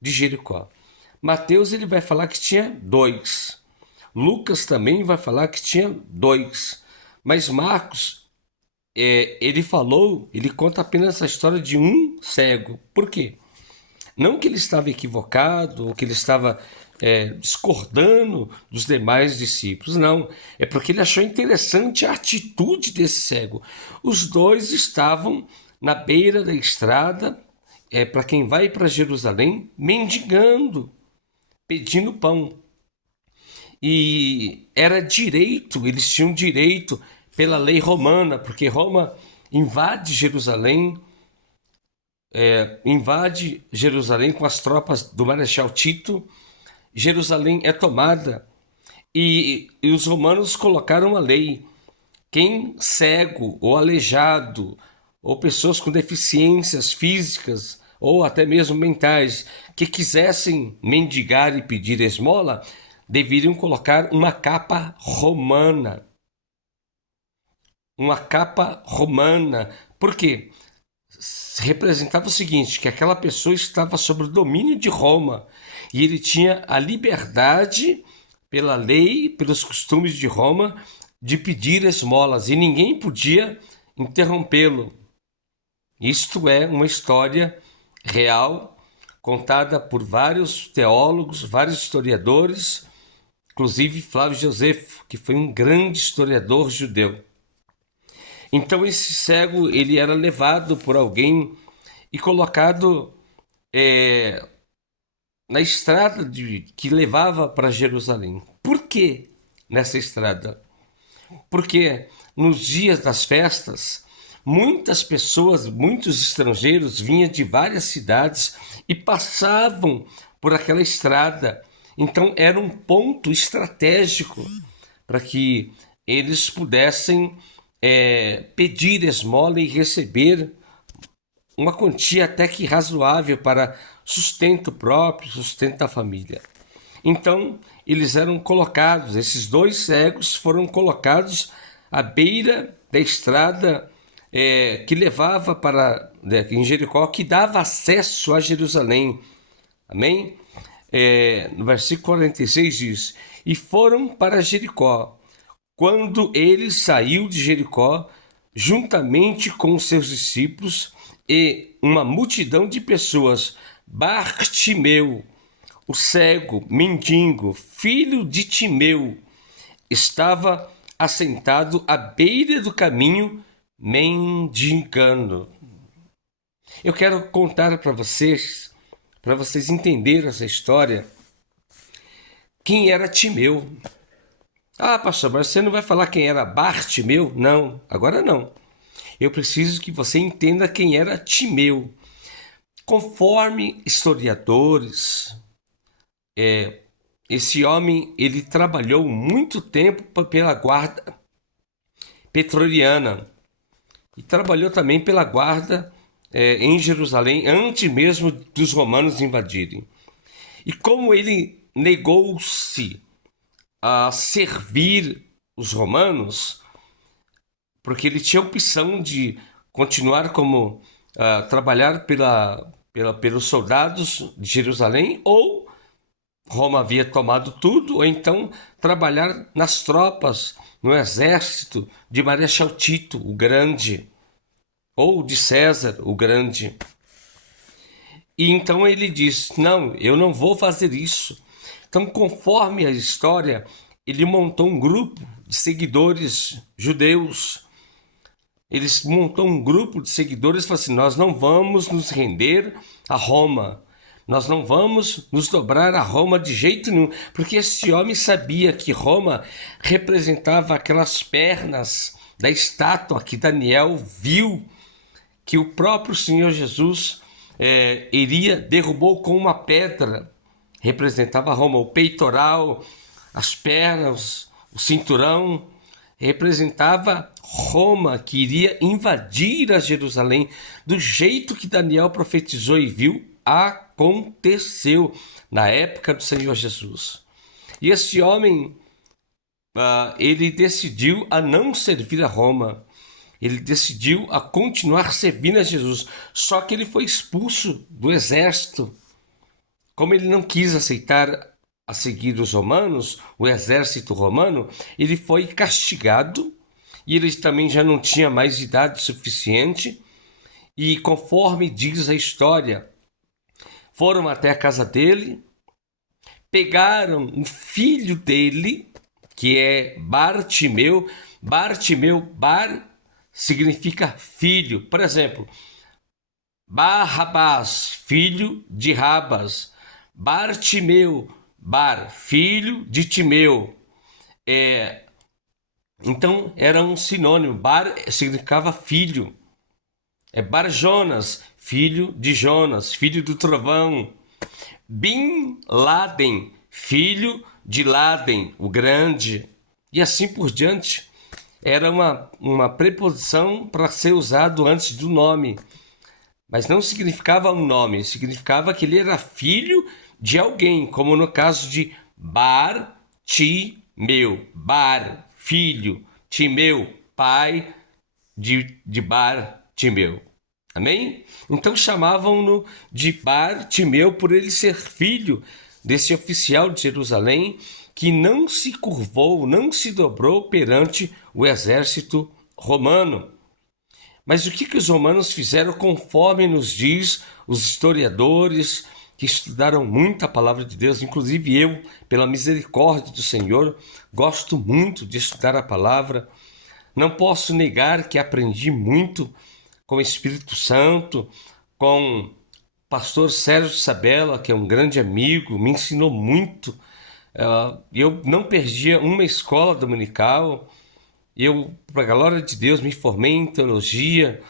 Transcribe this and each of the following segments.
de Jericó. Mateus ele vai falar que tinha 2. Lucas também vai falar que tinha 2. Mas Marcos, ele conta apenas a história de um cego. Por quê? Não que ele estava equivocado ou que ele estava discordando dos demais discípulos, não. É porque ele achou interessante a atitude desse cego. Os dois estavam na beira da estrada, para quem vai para Jerusalém, mendigando, pedindo pão. E era direito, eles tinham direito pela lei romana, porque Roma invade Jerusalém, com as tropas do Marechal Tito. Jerusalém é tomada e os romanos colocaram a lei. Quem cego ou aleijado ou pessoas com deficiências físicas ou até mesmo mentais que quisessem mendigar e pedir esmola, deveriam colocar uma capa romana. Uma capa romana. Por quê? Representava o seguinte, que aquela pessoa estava sob o domínio de Roma e ele tinha a liberdade, pela lei, pelos costumes de Roma, de pedir esmolas e ninguém podia interrompê-lo. Isto é uma história real, contada por vários teólogos, vários historiadores, inclusive Flávio Josefo, que foi um grande historiador judeu. Então esse cego ele era levado por alguém e colocado na estrada que levava para Jerusalém. Por que nessa estrada? Porque nos dias das festas, muitas pessoas, muitos estrangeiros vinham de várias cidades e passavam por aquela estrada. Então era um ponto estratégico para que eles pudessem pedir esmola e receber uma quantia até que razoável para sustento próprio, sustento da família. Então, eles eram colocados, esses 2 cegos foram colocados à beira da estrada que levava em Jericó, que dava acesso a Jerusalém. Amém? No versículo 46 diz: E foram para Jericó. Quando ele saiu de Jericó, juntamente com os seus discípulos e uma multidão de pessoas, Bartimeu, o cego, mendigo, filho de Timeu, estava assentado à beira do caminho, mendigando. Eu quero contar para vocês entenderem essa história, quem era Timeu. Ah, pastor, mas você não vai falar quem era Bartimeu? Não, agora não. Eu preciso que você entenda quem era Timeu. Conforme historiadores, esse homem ele trabalhou muito tempo pela guarda pretoriana e trabalhou também pela guarda em Jerusalém antes mesmo dos romanos invadirem. E como ele negou-se a servir os romanos, porque ele tinha a opção de continuar como trabalhar pelos soldados de Jerusalém, ou Roma havia tomado tudo, ou então trabalhar nas tropas, no exército de Marechal Tito, o Grande, ou de César, o Grande. E então ele diz: não, eu não vou fazer isso. Então, conforme a história, ele montou um grupo de seguidores judeus. Eles montou um grupo de seguidores e falou assim: nós não vamos nos render a Roma. Nós não vamos nos dobrar a Roma de jeito nenhum, porque esse homem sabia que Roma representava aquelas pernas da estátua que Daniel viu, que o próprio Senhor Jesus derrubou com uma pedra. Representava Roma, o peitoral, as pernas, o cinturão, representava Roma, que iria invadir a Jerusalém. Do jeito que Daniel profetizou e viu, aconteceu na época do Senhor Jesus. E esse homem, ele decidiu a não servir a Roma. Ele decidiu a continuar servindo a Jesus. Só que ele foi expulso do exército como ele não quis aceitar a seguir os romanos, o exército romano, ele foi castigado e ele também já não tinha mais idade suficiente. E conforme diz a história, foram até a casa dele, pegaram o filho dele, que é Bartimeu. Bartimeu, Bar significa filho. Por exemplo, Barrabás, filho de Rabas. Bartimeu, Bar, filho de Timeu. Então era um sinônimo. Bar significava filho. Bar Jonas, filho de Jonas, filho do trovão. Bin Laden, filho de Laden, o grande. E assim por diante. Era uma preposição para ser usado antes do nome. Mas não significava um nome, significava que ele era filho de alguém, como no caso de Bar-Ti-meu. Bar, filho, Timeu, pai de Bar-Timeu. Amém? Então chamavam-no de Bartimeu por ele ser filho desse oficial de Jerusalém que não se curvou, não se dobrou perante o exército romano. Mas o que os romanos fizeram, conforme nos diz os historiadores que estudaram muito a palavra de Deus, inclusive eu, pela misericórdia do Senhor, gosto muito de estudar a palavra. Não posso negar que aprendi muito com o Espírito Santo, com o pastor Sérgio Sabella, que é um grande amigo, me ensinou muito. Eu não perdia uma escola dominical. Eu, para a glória de Deus, me formei em teologia.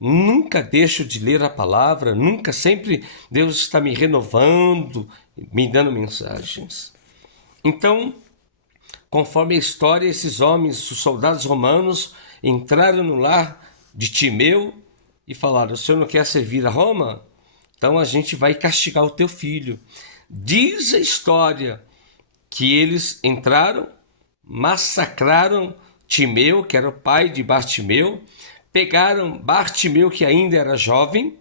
Nunca deixo de ler a palavra, nunca, sempre Deus está me renovando, me dando mensagens. Então, conforme a história, esses homens, os soldados romanos, entraram no lar de Timeu e falaram: o senhor não quer servir a Roma? Então a gente vai castigar o teu filho. Diz a história que eles entraram, massacraram Timeu, que era o pai de Bartimeu, pegaram Bartimeu, que ainda era jovem,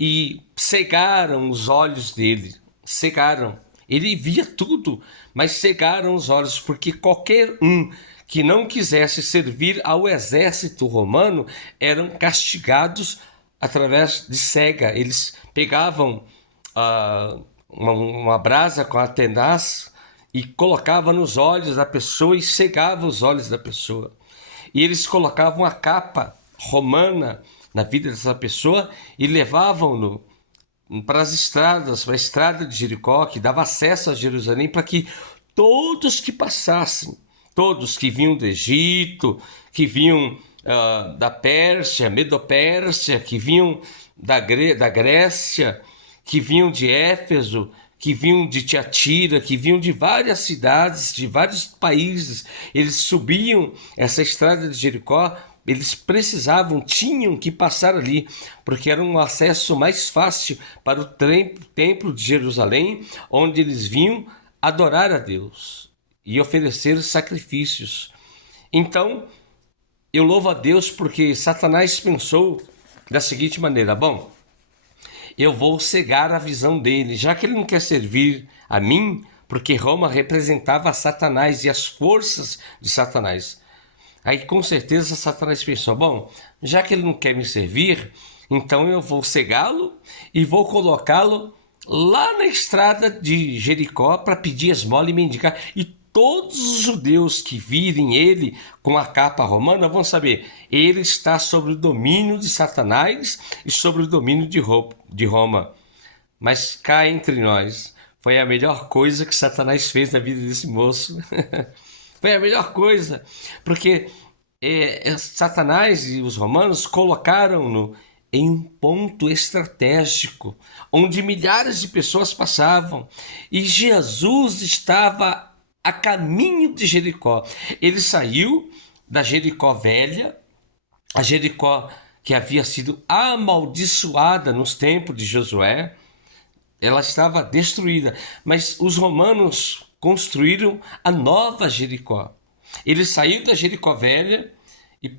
e cegaram os olhos dele. Cegaram. Ele via tudo, mas cegaram os olhos, porque qualquer um que não quisesse servir ao exército romano eram castigados através de cega. Eles pegavam uma brasa com a tenaz e colocava nos olhos da pessoa e cegava os olhos da pessoa. E eles colocavam a capa romana na vida dessa pessoa e levavam-no para as estradas, para a estrada de Jericó, que dava acesso a Jerusalém, para que todos que passassem, todos que vinham do Egito, que vinham da Pérsia, Medopérsia, que vinham da Grécia, que vinham de Éfeso, que vinham de Tiatira, que vinham de várias cidades, de vários países, eles subiam essa estrada de Jericó, eles precisavam, tinham que passar ali, porque era um acesso mais fácil para o templo de Jerusalém, onde eles vinham adorar a Deus e oferecer sacrifícios. Então, eu louvo a Deus porque Satanás pensou da seguinte maneira: bom, eu vou cegar a visão dele, já que ele não quer servir a mim, porque Roma representava Satanás e as forças de Satanás. Aí com certeza Satanás pensou: bom, já que ele não quer me servir, então eu vou cegá-lo e vou colocá-lo lá na estrada de Jericó para pedir esmola e mendigar. E todos os judeus que virem ele com a capa romana vão saber: ele está sob o domínio de Satanás e sobre o domínio de Roma. Mas cá entre nós, foi a melhor coisa que Satanás fez na vida desse moço. Foi a melhor coisa, porque Satanás e os romanos colocaram-no em um ponto estratégico, onde milhares de pessoas passavam, e Jesus estava a caminho de Jericó. Ele saiu da Jericó velha, a Jericó que havia sido amaldiçoada nos tempos de Josué. Ela estava destruída, mas os romanos construíram a nova Jericó. Ele saiu da Jericó velha e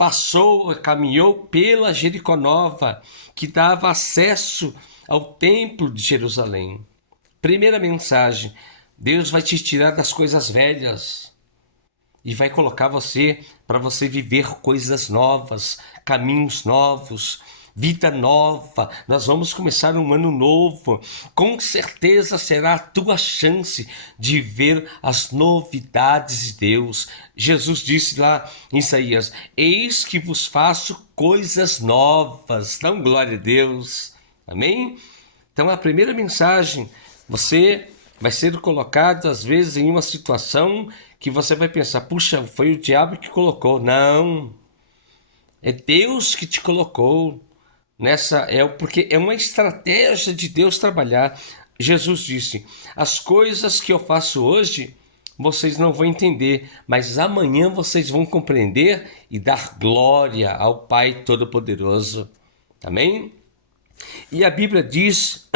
caminhou pela Jericó nova, que dava acesso ao templo de Jerusalém. Primeira mensagem: Deus vai te tirar das coisas velhas e vai colocar você para você viver coisas novas, caminhos novos, vida nova. Nós vamos começar um ano novo. Com certeza será a tua chance de ver as novidades de Deus. Jesus disse lá em Isaías: eis que vos faço coisas novas. Dá glória a Deus. Amém? Então a primeira mensagem: você vai ser colocado às vezes em uma situação que você vai pensar, puxa, foi o diabo que colocou. Não, é Deus que te colocou nessa, porque é uma estratégia de Deus trabalhar. Jesus disse: as coisas que eu faço hoje vocês não vão entender, mas amanhã vocês vão compreender e dar glória ao Pai Todo-Poderoso. Amém? E a Bíblia diz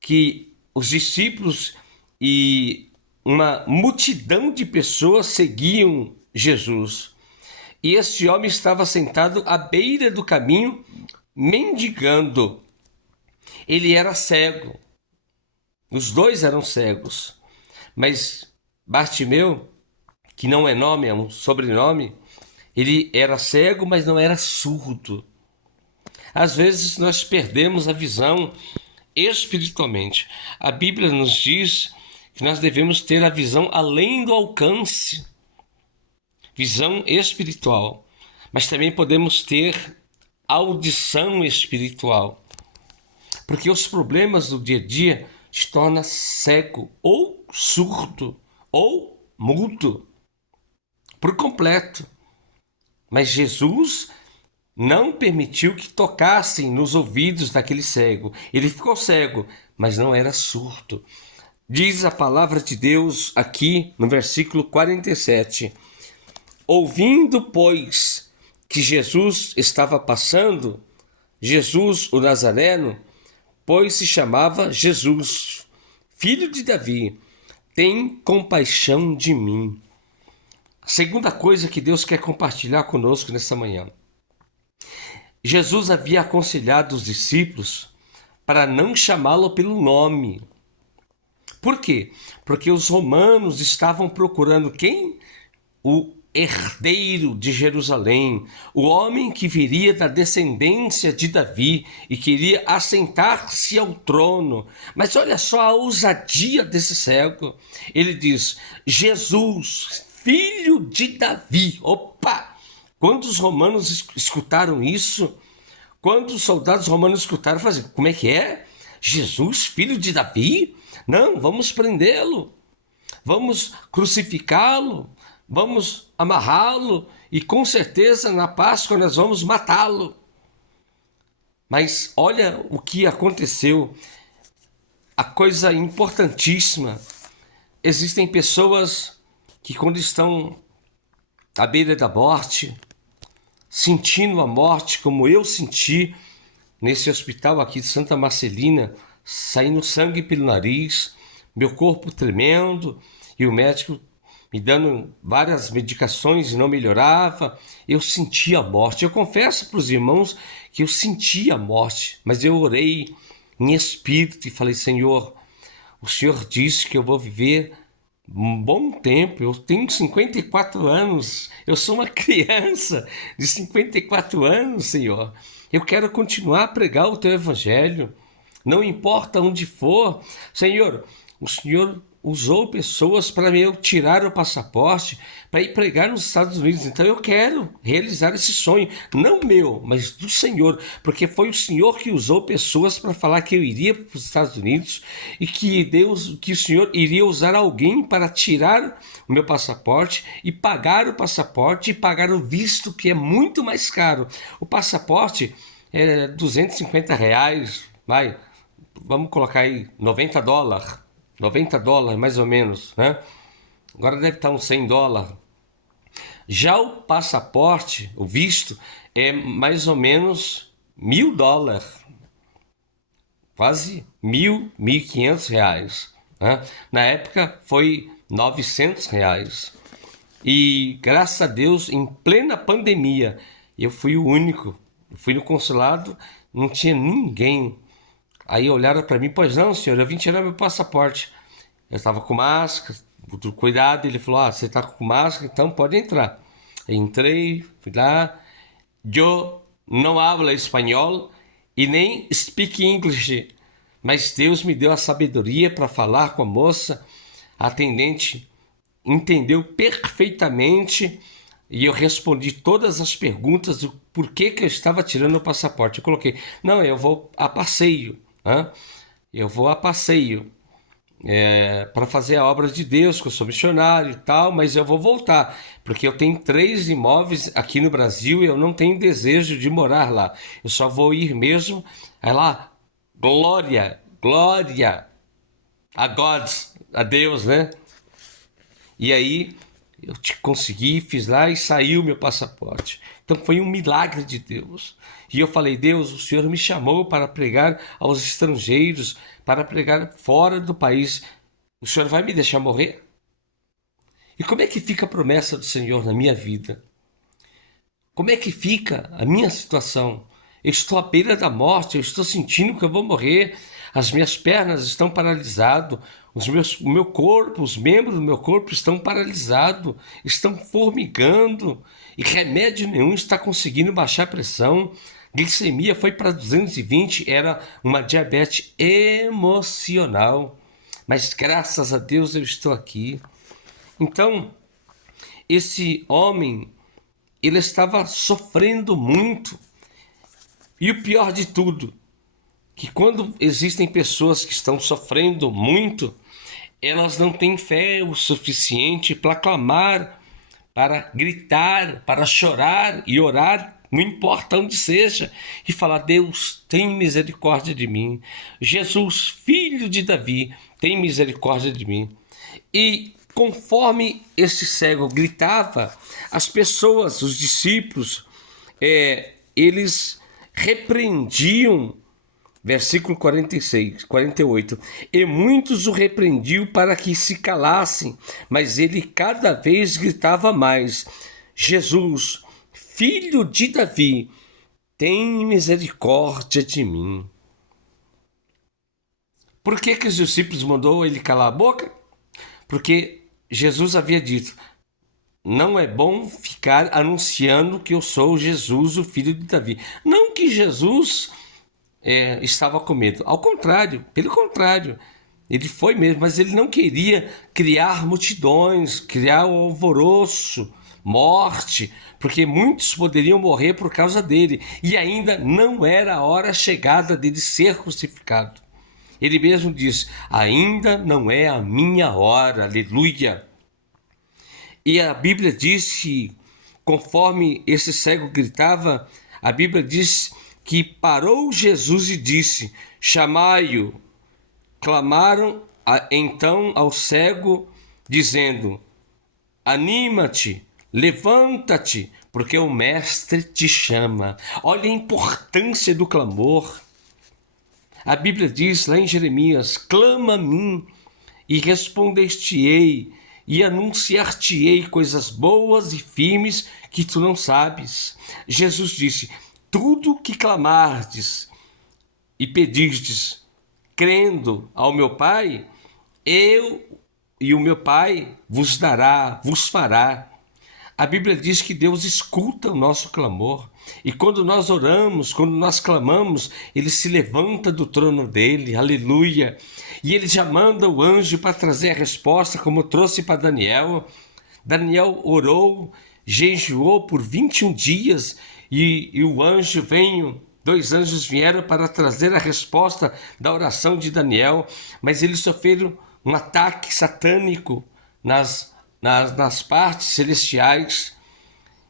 que os discípulos e uma multidão de pessoas seguiam Jesus. E este homem estava sentado à beira do caminho, mendigando. Ele era cego. Os dois eram cegos. Mas Bartimeu, que não é nome, é um sobrenome, ele era cego, mas não era surdo. Às vezes nós perdemos a visão espiritualmente. A Bíblia nos diz que nós devemos ter a visão além do alcance, visão espiritual, mas também podemos ter audição espiritual, porque os problemas do dia a dia te tornam cego ou surdo ou mudo por completo. Mas Jesus não permitiu que tocassem nos ouvidos daquele cego. Ele ficou cego, mas não era surdo. Diz a palavra de Deus aqui no versículo 47. Ouvindo, pois, que Jesus estava passando, Jesus, o Nazareno, pois se chamava Jesus, filho de Davi, tem compaixão de mim. Segunda coisa que Deus quer compartilhar conosco nessa manhã. Jesus havia aconselhado os discípulos para não chamá-lo pelo nome. Por quê? Porque os romanos estavam procurando quem? O herdeiro de Jerusalém, o homem que viria da descendência de Davi e queria assentar-se ao trono. Mas olha só a ousadia desse cego. Ele diz: Jesus, filho de Davi. Opa! Quando os romanos escutaram isso, quando os soldados romanos escutaram, falaram: como é que é? Jesus, filho de Davi? Não, vamos prendê-lo, vamos crucificá-lo, vamos amarrá-lo e com certeza na Páscoa nós vamos matá-lo. Mas olha o que aconteceu, a coisa importantíssima. Existem pessoas que quando estão à beira da morte, sentindo a morte como eu senti nesse hospital aqui de Santa Marcelina, saindo sangue pelo nariz, meu corpo tremendo e o médico me dando várias medicações e não melhorava. Eu senti a morte. Eu confesso para os irmãos que eu senti a morte, mas eu orei em espírito e falei: Senhor, o Senhor disse que eu vou viver um bom tempo. Eu tenho 54 anos, eu sou uma criança de 54 anos, Senhor. Eu quero continuar a pregar o Teu Evangelho, não importa onde for. Senhor, o Senhor usou pessoas para eu tirar o passaporte, para ir pregar nos Estados Unidos. Então eu quero realizar esse sonho, não meu, mas do Senhor, porque foi o Senhor que usou pessoas para falar que eu iria para os Estados Unidos e que o Senhor iria usar alguém para tirar o meu passaporte e pagar o passaporte e pagar o visto, que é muito mais caro. O passaporte é R$ 250, vamos colocar aí $90. $90 mais ou menos, né? Agora deve estar uns $100. Já o passaporte, o visto, é mais ou menos $1.000, quase R$ 1.500, né? Na época foi R$ 900. E graças a Deus, em plena pandemia, eu fui o único. Eu fui no consulado, não tinha ninguém. Aí olharam para mim, pois não, senhor, eu vim tirar meu passaporte. Eu estava com máscara, com todo cuidado. Ele falou, você está com máscara, então pode entrar. Eu entrei, fui lá. Eu não hablo espanhol e nem speak English, mas Deus me deu a sabedoria para falar com a moça. A atendente entendeu perfeitamente e eu respondi todas as perguntas do porquê que eu estava tirando o passaporte. Eu coloquei, não, eu vou a passeio, né? Eu vou a passeio para fazer a obra de Deus, que eu sou missionário e tal, mas eu vou voltar, porque eu tenho 3 imóveis aqui no Brasil e eu não tenho desejo de morar lá. Eu só vou ir mesmo. Aí lá, glória, glória a God, a Deus, né? E aí eu consegui, fiz lá e saiu meu passaporte. Então foi um milagre de Deus. E eu falei, Deus, o Senhor me chamou para pregar aos estrangeiros, para pregar fora do país. O Senhor vai me deixar morrer? E como é que fica a promessa do Senhor na minha vida? Como é que fica a minha situação? Eu estou à beira da morte, eu estou sentindo que eu vou morrer, as minhas pernas estão paralisadas, o meu corpo, os membros do meu corpo estão paralisados, estão formigando e remédio nenhum está conseguindo baixar a pressão. Glicemia foi para 220, era uma diabetes emocional, mas graças a Deus eu estou aqui. Então, esse homem, ele estava sofrendo muito. E o pior de tudo, que quando existem pessoas que estão sofrendo muito, elas não têm fé o suficiente para clamar, para gritar, para chorar e orar, não importa onde seja, e falar, Deus, tem misericórdia de mim. Jesus, filho de Davi, tem misericórdia de mim. E conforme esse cego gritava, as pessoas, os discípulos, eles repreendiam, versículo 46, 48, e muitos o repreendiam para que se calassem, mas ele cada vez gritava mais, Jesus, filho de Davi, tem misericórdia de mim. Por que os discípulos mandou ele calar a boca? Porque Jesus havia dito, não é bom ficar anunciando que eu sou Jesus, o filho de Davi. Não que Jesus estava com medo. Ao contrário, pelo contrário. Ele foi mesmo, mas ele não queria criar multidões, criar um alvoroço, morte, porque muitos poderiam morrer por causa dele. E ainda não era a hora chegada dele ser crucificado. Ele mesmo diz, ainda não é a minha hora, aleluia. E a Bíblia diz que, conforme esse cego gritava, a Bíblia diz que parou Jesus e disse, chamai-o. Clamaram então ao cego, dizendo, anima-te, levanta-te, porque o mestre te chama. Olha a importância do clamor. A Bíblia diz lá em Jeremias, clama a mim e responder-te-ei, e anunciar-te-ei coisas boas e firmes que tu não sabes. Jesus disse, tudo que clamardes e pedirdes, crendo ao meu Pai, eu e o meu Pai vos dará, vos fará. A Bíblia diz que Deus escuta o nosso clamor. E quando nós oramos, quando nós clamamos, Ele se levanta do trono dele, aleluia. E Ele já manda o anjo para trazer a resposta, como trouxe para Daniel. Daniel orou, jejuou por 21 dias e o anjo veio. 2 anjos vieram para trazer a resposta da oração de Daniel, mas eles sofreram um ataque satânico nas partes celestiais.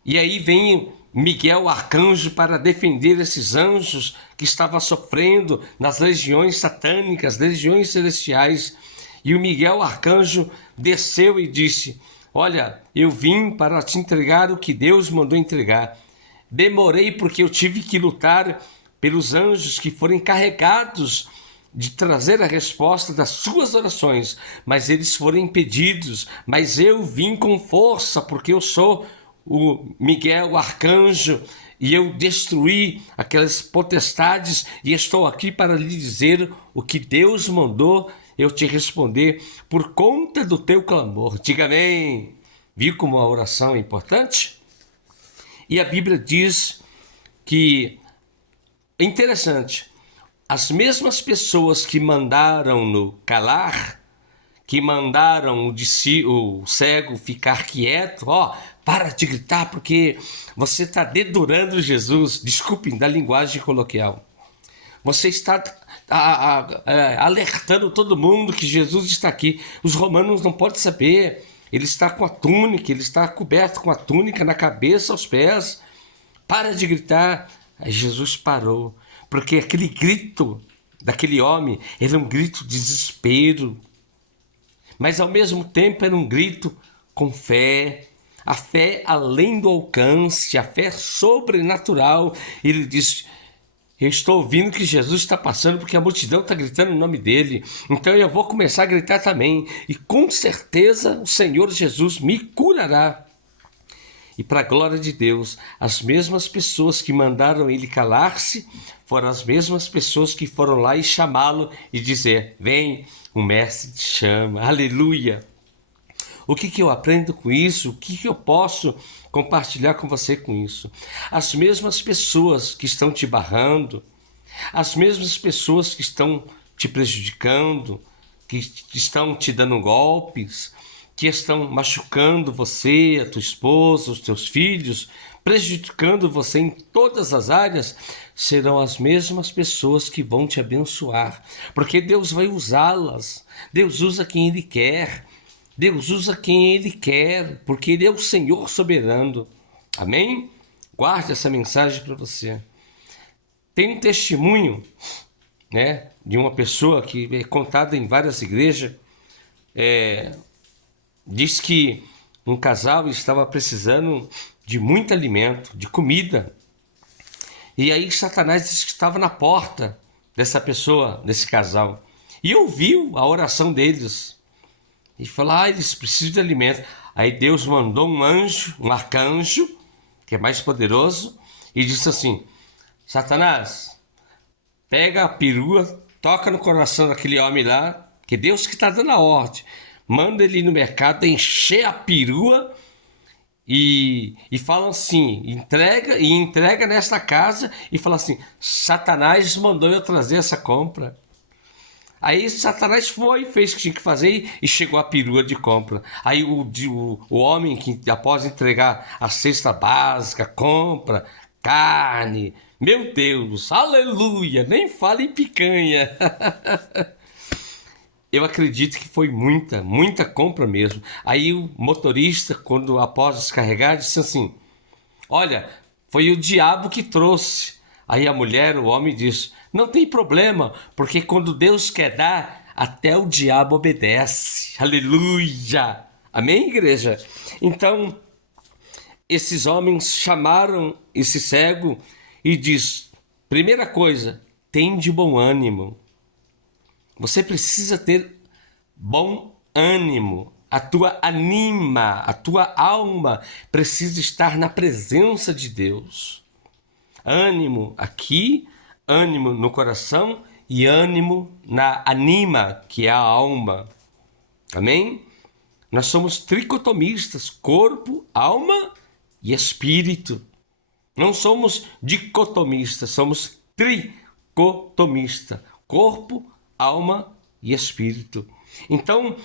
E aí vem Miguel, arcanjo, para defender esses anjos que estavam sofrendo nas legiões satânicas, legiões celestiais. E o Miguel, arcanjo, desceu e disse, olha, eu vim para te entregar o que Deus mandou entregar. Demorei porque eu tive que lutar pelos anjos que foram encarregados de trazer a resposta das suas orações, mas eles foram impedidos. Mas eu vim com força, porque eu sou o Miguel, o arcanjo, e eu destruí aquelas potestades, e estou aqui para lhe dizer o que Deus mandou eu te responder por conta do teu clamor. Diga amém. Viu como a oração é importante? E a Bíblia diz que é interessante, as mesmas pessoas que mandaram-no calar, que mandaram o cego ficar quieto, para de gritar porque você está dedurando Jesus, desculpem da linguagem coloquial. Você está alertando todo mundo que Jesus está aqui. Os romanos não podem saber. Ele está com a túnica, ele está coberto com a túnica na cabeça, aos pés. Para de gritar. Aí Jesus parou, porque aquele grito daquele homem era um grito de desespero, mas ao mesmo tempo era um grito com fé, a fé além do alcance, a fé sobrenatural. Ele disse: eu estou ouvindo que Jesus está passando porque a multidão está gritando o nome dele, então eu vou começar a gritar também, e com certeza o Senhor Jesus me curará. E para a glória de Deus, as mesmas pessoas que mandaram ele calar-se foram as mesmas pessoas que foram lá e chamá-lo e dizer: vem, o mestre te chama. Aleluia! O que eu aprendo com isso? O que eu posso compartilhar com você com isso? As mesmas pessoas que estão te barrando, as mesmas pessoas que estão te prejudicando, que estão te dando golpes, que estão machucando você, a tua esposa, os teus filhos, prejudicando você em todas as áreas, serão as mesmas pessoas que vão te abençoar, porque Deus vai usá-las. Deus usa quem Ele quer. Deus usa quem Ele quer, porque Ele é o Senhor soberano. Amém? Guarde essa mensagem para você. Tem um testemunho, de uma pessoa que é contada em várias igrejas. Diz que um casal estava precisando de muito alimento, de comida. E aí Satanás disse que estava na porta dessa pessoa, desse casal. E ouviu a oração deles. E falou: eles precisam de alimento. Aí Deus mandou um anjo, um arcanjo, que é mais poderoso, e disse assim: Satanás, pega a perua, toca no coração daquele homem lá, que Deus que está dando a ordem. Manda ele ir no mercado encher a perua e fala assim, entrega nesta casa e fala assim: Satanás mandou eu trazer essa compra. Aí Satanás fez o que tinha que fazer e chegou a perua de compra. Aí o homem que após entregar a cesta básica, compra, carne, meu Deus, aleluia, nem fala em picanha. Eu acredito que foi muita compra mesmo. Aí o motorista, quando após descarregar, disse assim: olha, foi o diabo que trouxe. Aí a mulher, o homem disse: não tem problema, porque quando Deus quer dar, até o diabo obedece. Aleluia! Amém, igreja? Então, esses homens chamaram esse cego e diz: primeira coisa, tem de bom ânimo. Você precisa ter bom ânimo. A tua alma precisa estar na presença de Deus. Ânimo aqui, ânimo no coração e ânimo na anima, que é a alma. Amém? Nós somos tricotomistas, corpo, alma e espírito. Não somos dicotomistas, somos tricotomistas, corpo, alma e espírito. Então,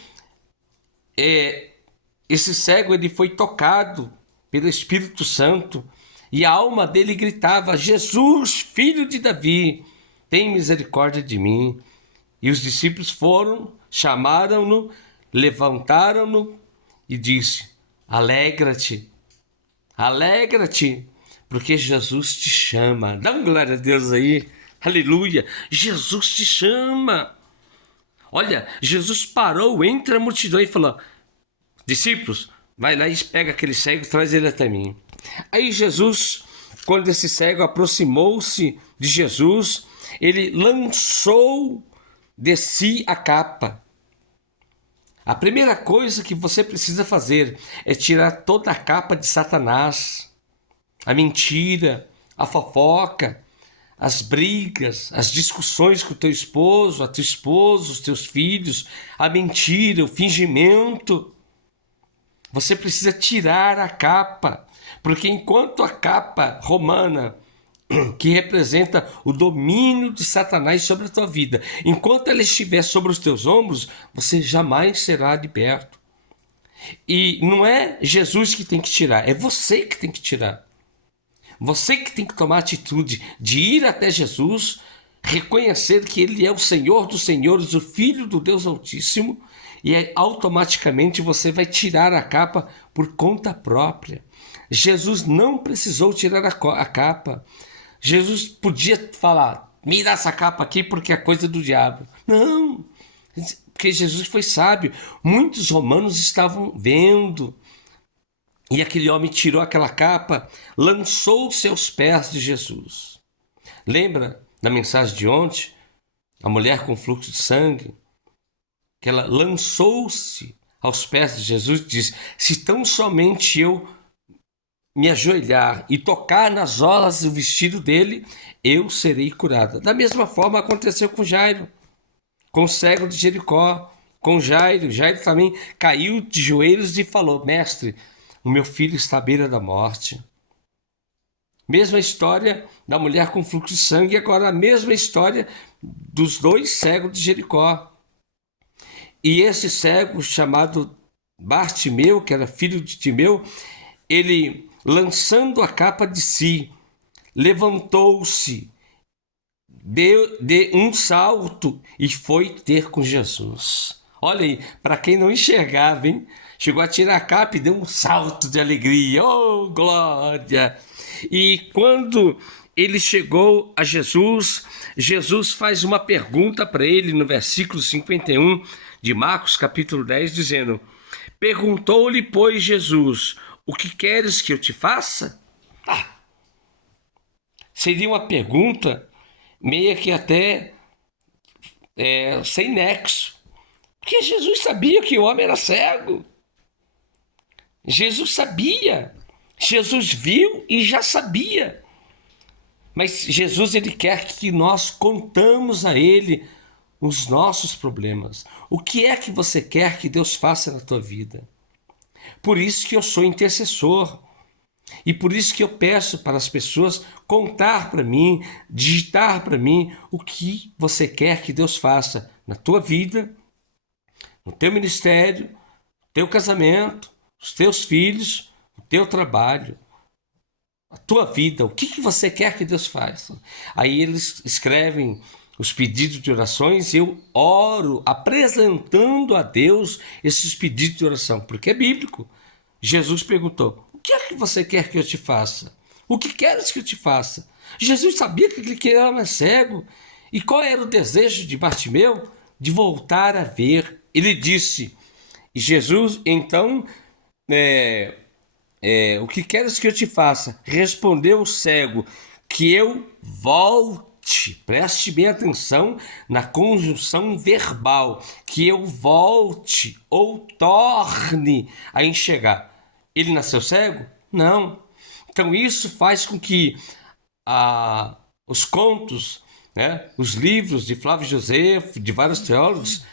esse cego ele foi tocado pelo Espírito Santo e a alma dele gritava: Jesus, filho de Davi, tem misericórdia de mim. E os discípulos foram, chamaram-no, levantaram-no e disse: alegra-te, alegra-te, porque Jesus te chama. Dá uma glória a Deus aí. Aleluia, Jesus te chama. Olha, Jesus parou entre a multidão e falou: discípulos, vai lá e pega aquele cego e traz ele até mim. Aí Jesus, quando esse cego aproximou-se de Jesus, ele lançou de si a capa. A primeira coisa que você precisa fazer é tirar toda a capa de Satanás, a mentira, a fofoca, as brigas, as discussões com o teu esposo, a tua esposa, os teus filhos, a mentira, o fingimento. Você precisa tirar a capa, porque enquanto a capa romana, que representa o domínio de Satanás sobre a tua vida, enquanto ela estiver sobre os teus ombros, você jamais será liberto. E não é Jesus que tem que tirar, é você que tem que tirar. Você que tem que tomar a atitude de ir até Jesus, reconhecer que Ele é o Senhor dos Senhores, o Filho do Deus Altíssimo, e aí, automaticamente você vai tirar a capa por conta própria. Jesus não precisou tirar a capa. Jesus podia falar, me dá essa capa aqui porque é coisa do diabo. Não, porque Jesus foi sábio. Muitos romanos estavam vendo. E aquele homem tirou aquela capa, lançou-se aos pés de Jesus. Lembra da mensagem de ontem? A mulher com fluxo de sangue, que ela lançou-se aos pés de Jesus e disse, se tão somente eu me ajoelhar e tocar nas orlas do vestido dele, eu serei curada. Da mesma forma aconteceu com Jairo, com o cego de Jericó, com Jairo. Jairo também caiu de joelhos e falou, mestre, o meu filho está à beira da morte. Mesma história da mulher com fluxo de sangue, agora a mesma história dos dois cegos de Jericó. E esse cego chamado Bartimeu, que era filho de Timeu, ele, lançando a capa de si, levantou-se, deu um salto e foi ter com Jesus. Olha aí, para quem não enxergava, hein? Chegou a tirar a capa e deu um salto de alegria. Oh, glória! E quando ele chegou a Jesus, Jesus faz uma pergunta para ele no versículo 51 de Marcos, capítulo 10, dizendo, perguntou-lhe, pois, Jesus, o que queres que eu te faça? Seria uma pergunta meio que até sem nexo, porque Jesus sabia que o homem era cego. Jesus sabia, Jesus viu e já sabia. Mas Jesus, ele quer que nós contamos a ele os nossos problemas. O que é que você quer que Deus faça na tua vida? Por isso que eu sou intercessor. E por isso que eu peço para as pessoas contar para mim, digitar para mim o que você quer que Deus faça na tua vida, no teu ministério, no teu casamento, os teus filhos, o teu trabalho, a tua vida, o que você quer que Deus faça. Aí eles escrevem os pedidos de orações, eu oro apresentando a Deus esses pedidos de oração, porque é bíblico. Jesus perguntou, o que é que você quer que eu te faça? O que queres que eu te faça? Jesus sabia que aquele homem era cego. E qual era o desejo de Bartimeu? De voltar a ver. Ele disse, e Jesus então, o que queres que eu te faça? Respondeu o cego, que eu volte. Preste bem atenção na conjunção verbal, que eu volte ou torne a enxergar. Ele nasceu cego? Não. Então isso faz com que os contos, os livros de Flávio José, de vários teólogos,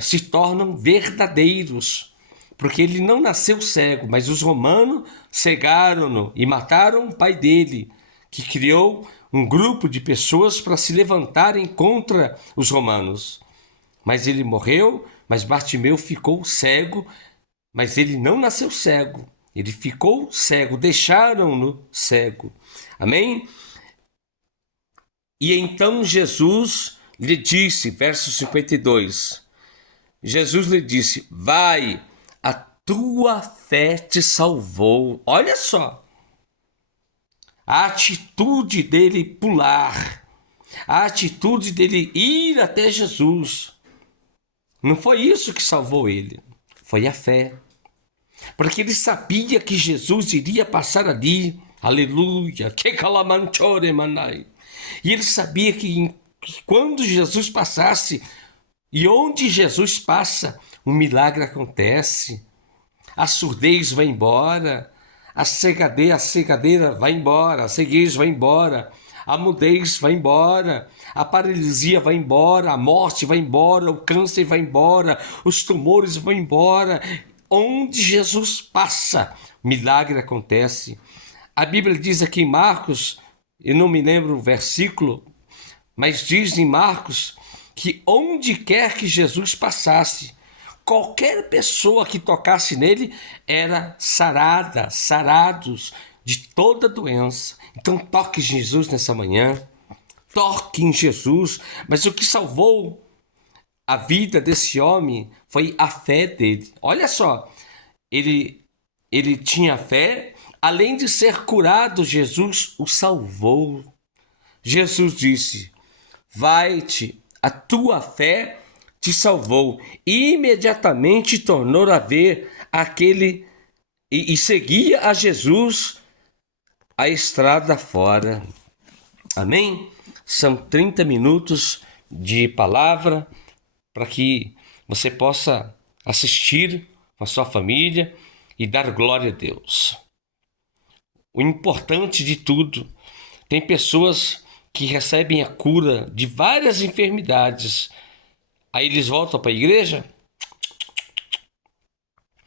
se tornam verdadeiros. Porque ele não nasceu cego, mas os romanos cegaram-no e mataram o pai dele, que criou um grupo de pessoas para se levantarem contra os romanos. Mas ele morreu, mas Bartimeu ficou cego, mas ele não nasceu cego. Ele ficou cego, deixaram-no cego. Amém? E então Jesus lhe disse, verso 52, Jesus lhe disse, vai, a tua fé te salvou. Olha só, a atitude dele pular, a atitude dele ir até Jesus, não foi isso que salvou ele, foi a fé. Porque ele sabia que Jesus iria passar ali, aleluia, que calamanchore manai. E ele sabia que quando Jesus passasse, e onde Jesus passa, um milagre acontece, a surdez vai embora, a cegadeira vai embora, a ceguez vai embora, a mudez vai embora, a paralisia vai embora, a morte vai embora, o câncer vai embora, os tumores vão embora. Onde Jesus passa, milagre acontece. A Bíblia diz aqui em Marcos, eu não me lembro o versículo, mas diz em Marcos que onde quer que Jesus passasse, qualquer pessoa que tocasse nele era sarada, sarados de toda doença. Então toque em Jesus nessa manhã, toque em Jesus. Mas o que salvou a vida desse homem foi a fé dele. Olha só, ele tinha fé, além de ser curado, Jesus o salvou. Jesus disse: vai-te, a tua fé te salvou. E imediatamente tornou a ver aquele e seguia a Jesus a estrada fora. Amém? São 30 minutos de palavra para que você possa assistir com a sua família e dar glória a Deus. O importante de tudo, tem pessoas que recebem a cura de várias enfermidades. Aí eles voltam para a igreja,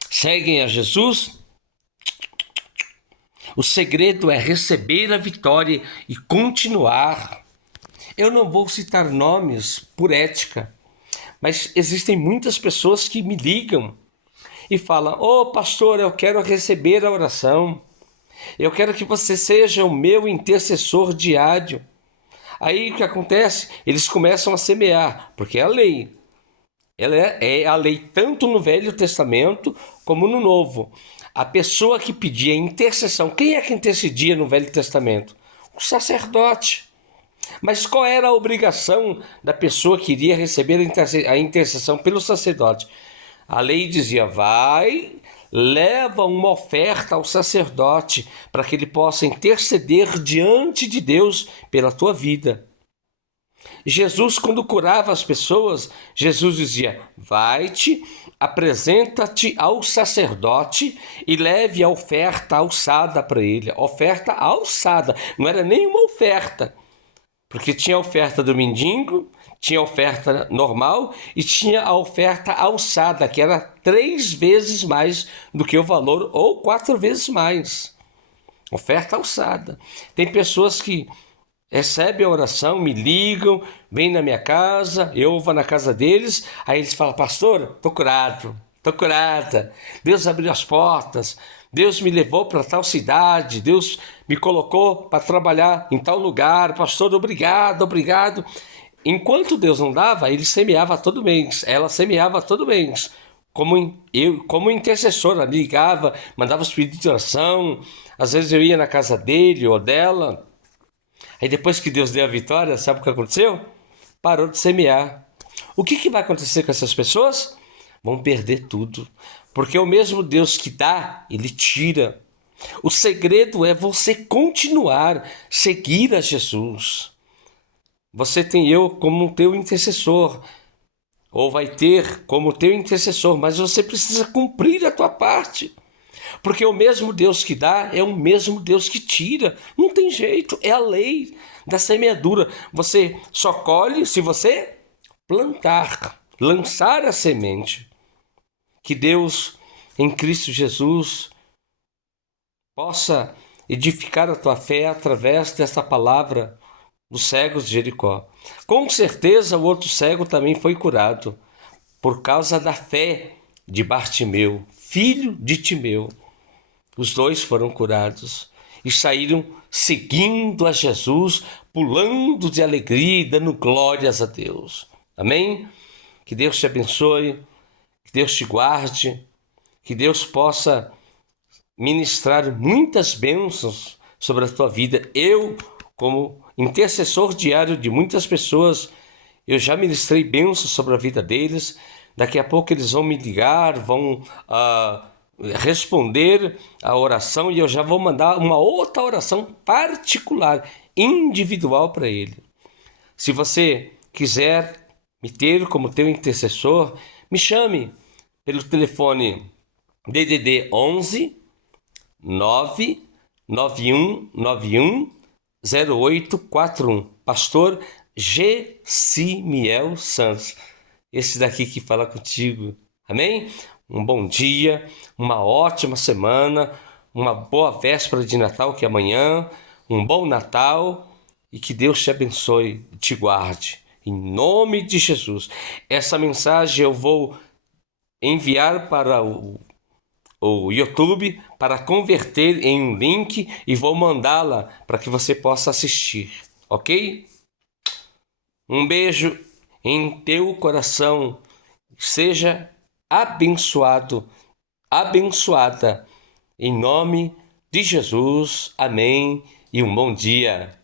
seguem a Jesus. O segredo é receber a vitória e continuar. Eu não vou citar nomes por ética, mas existem muitas pessoas que me ligam e falam: ô pastor, eu quero receber a oração. Eu quero que você seja o meu intercessor diário. Aí o que acontece? Eles começam a semear, porque é a lei. Ela é a lei tanto no Velho Testamento como no Novo. A pessoa que pedia intercessão, quem é que intercedia no Velho Testamento? O sacerdote. Mas qual era a obrigação da pessoa que iria receber a intercessão pelo sacerdote? A lei dizia: vai, leva uma oferta ao sacerdote para que ele possa interceder diante de Deus pela tua vida. Jesus, quando curava as pessoas, Jesus dizia: vai-te, apresenta-te ao sacerdote e leve a oferta alçada para ele. Oferta alçada, não era nenhuma oferta, porque tinha a oferta do mendigo, tinha a oferta normal e tinha a oferta alçada, que era 3 vezes mais do que o valor, ou 4 vezes mais. Oferta alçada. Tem pessoas que recebem a oração, me ligam, vêm na minha casa, eu vou na casa deles, aí eles falam: pastor, tô curada, Deus abriu as portas, Deus me levou para tal cidade, Deus me colocou para trabalhar em tal lugar, pastor, obrigado. Enquanto Deus não dava, ele semeava todo mês, ela semeava todo mês. Como intercessora, me ligava, mandava os pedidos de oração, às vezes eu ia na casa dele ou dela. Aí depois que Deus deu a vitória, sabe o que aconteceu? Parou de semear. O que vai acontecer com essas pessoas? Vão perder tudo. Porque o mesmo Deus que dá, ele tira. O segredo é você continuar, seguir a Jesus. Você tem eu como teu intercessor, ou vai ter como teu intercessor, mas você precisa cumprir a tua parte. Porque o mesmo Deus que dá é o mesmo Deus que tira. Não tem jeito, é a lei da semeadura. Você só colhe se você plantar, lançar a semente. Que Deus, em Cristo Jesus, possa edificar a tua fé através dessa palavra dos cegos de Jericó. Com certeza o outro cego também foi curado por causa da fé de Bartimeu, filho de Timeu. Os dois foram curados e saíram seguindo a Jesus, pulando de alegria e dando glórias a Deus. Amém? Que Deus te abençoe, que Deus te guarde, que Deus possa ministrar muitas bênçãos sobre a tua vida. Eu, como intercessor diário de muitas pessoas, eu já ministrei bênçãos sobre a vida deles. Daqui a pouco eles vão me ligar, vão responder a oração e eu já vou mandar uma outra oração particular, individual para ele. Se você quiser me ter como teu intercessor, me chame pelo telefone DDD 11 991910841. Pastor G. Miel Santos. Esse daqui que fala contigo. Amém? Um bom dia, uma ótima semana, uma boa véspera de Natal, que é amanhã, um bom Natal e que Deus te abençoe e te guarde. Em nome de Jesus. Essa mensagem eu vou enviar para o YouTube para converter em um link e vou mandá-la para que você possa assistir, ok? Um beijo em teu coração. Seja abençoado, abençoada. Em nome de Jesus. Amém. E um bom dia.